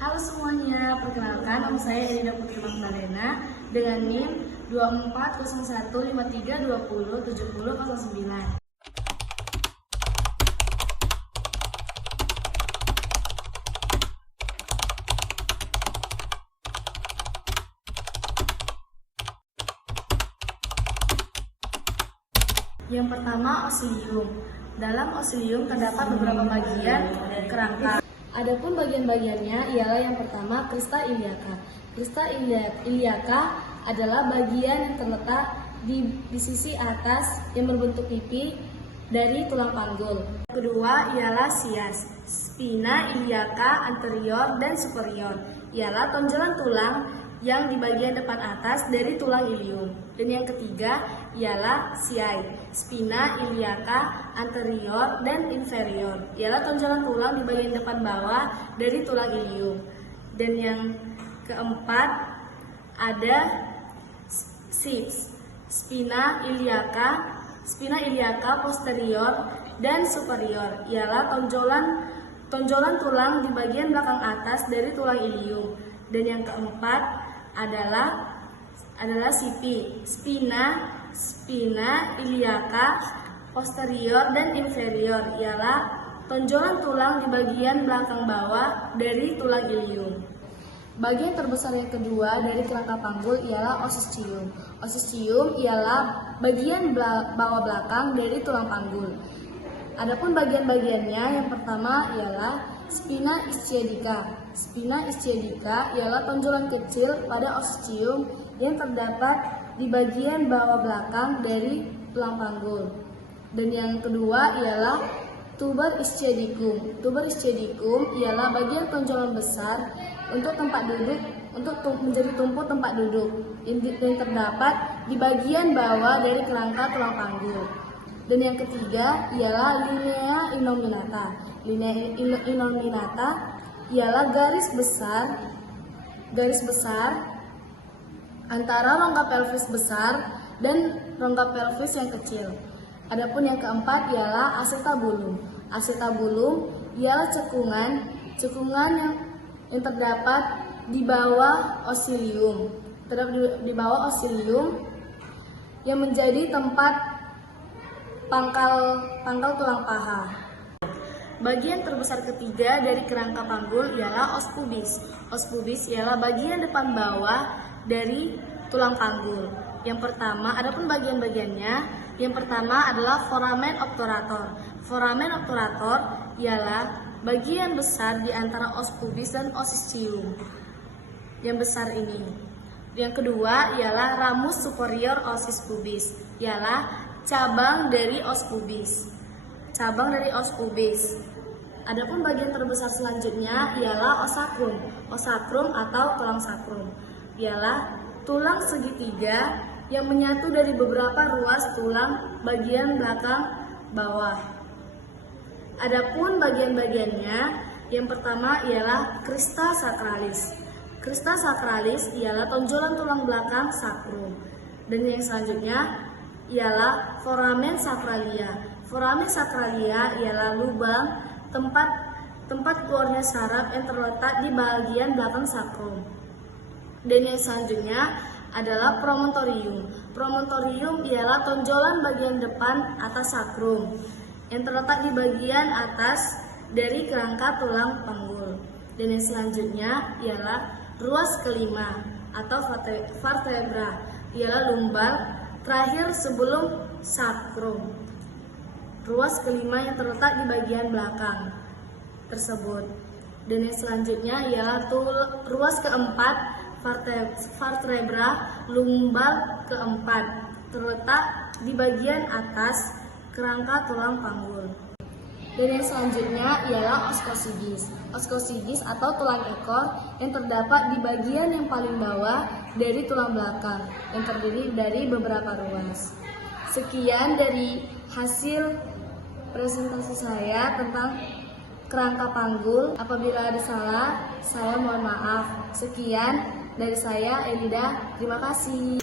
Halo semuanya, perkenalkan nama saya Elida Putri Magdalena dengan NIM 240153207009. Yang pertama, osilium. Dalam osilium terdapat beberapa bagian kerangka. Adapun bagian-bagiannya ialah yang pertama, crista iliaca. Crista iliaca adalah bagian yang terletak di sisi atas yang berbentuk pipi dari tulang panggul. Yang kedua ialah sias. Spina iliaca anterior dan superior ialah tonjolan tulang yang di bagian depan atas dari tulang ilium. Dan yang ketiga ialah siae, spina iliaca anterior dan inferior ialah tonjolan tulang di bagian depan bawah dari tulang ilium. Dan yang keempat ada sips, spina iliaca posterior dan superior ialah tonjolan tulang di bagian belakang atas dari tulang ilium. Dan yang keempat adalah sipi, spina iliaca posterior dan inferior ialah tonjolan tulang di bagian belakang bawah dari tulang ilium. Bagian terbesar yang kedua dari kerangka panggul ialah osicium. Osicium ialah bagian bawah belakang dari tulang panggul. Adapun bagian-bagiannya, yang pertama ialah spina ischiadica. Spina ischiadica ialah tonjolan kecil pada osicium yang terdapat di bagian bawah belakang dari tulang panggul. Dan yang kedua ialah tuber ischiadicum. Tuber ischiadicum ialah bagian tonjolan besar untuk menjadi tumpu tempat duduk yang terdapat di bagian bawah dari kerangka tulang panggul. Dan yang ketiga ialah linea innominata. Linea innominata ialah garis besar antara rongga pelvis besar dan rongga pelvis yang kecil. Adapun yang keempat ialah acetabulum. Acetabulum ialah cekungan yang terdapat di bawah osilium. Di bawah osilium yang menjadi tempat pangkal tulang paha. Bagian terbesar ketiga dari kerangka panggul ialah os pubis. Os pubis ialah bagian depan bawah dari tulang panggul. Yang pertama, adapun bagian-bagiannya, yang pertama adalah foramen obturator. Foramen obturator ialah bagian besar di antara os pubis dan os ischium. Yang besar ini. Yang kedua ialah ramus superior osis pubis, ialah cabang dari os pubis. Adapun bagian terbesar selanjutnya ialah os sacrum. Os sacrum atau tulang sakrum ialah tulang segitiga yang menyatu dari beberapa ruas tulang bagian belakang bawah. Adapun bagian-bagiannya, yang pertama ialah crista sacralis. Crista sacralis ialah tonjolan tulang belakang sakrum. Dan yang selanjutnya ialah foramen sacralia. Foramen sacralia ialah lubang tempat keluarnya saraf yang terletak di bagian belakang sakrum. Dan yang selanjutnya adalah promontorium. Promontorium ialah tonjolan bagian depan atas sakrum yang terletak di bagian atas dari kerangka tulang panggul. Dan yang selanjutnya ialah ruas kelima atau vertebra, ialah lumbar terakhir sebelum sakrum. Ruas kelima yang terletak di bagian belakang tersebut. Dan yang selanjutnya ialah ruas keempat, vertebra lumbar keempat, terletak di bagian atas kerangka tulang panggul. Dan yang selanjutnya ialah oskosigis. Oskosigis atau tulang ekor yang terdapat di bagian yang paling bawah dari tulang belakang yang terdiri dari beberapa ruas. Sekian dari hasil presentasi saya tentang kerangka panggul. Apabila ada salah, saya mohon maaf. Sekian dari saya, Elida. Terima kasih.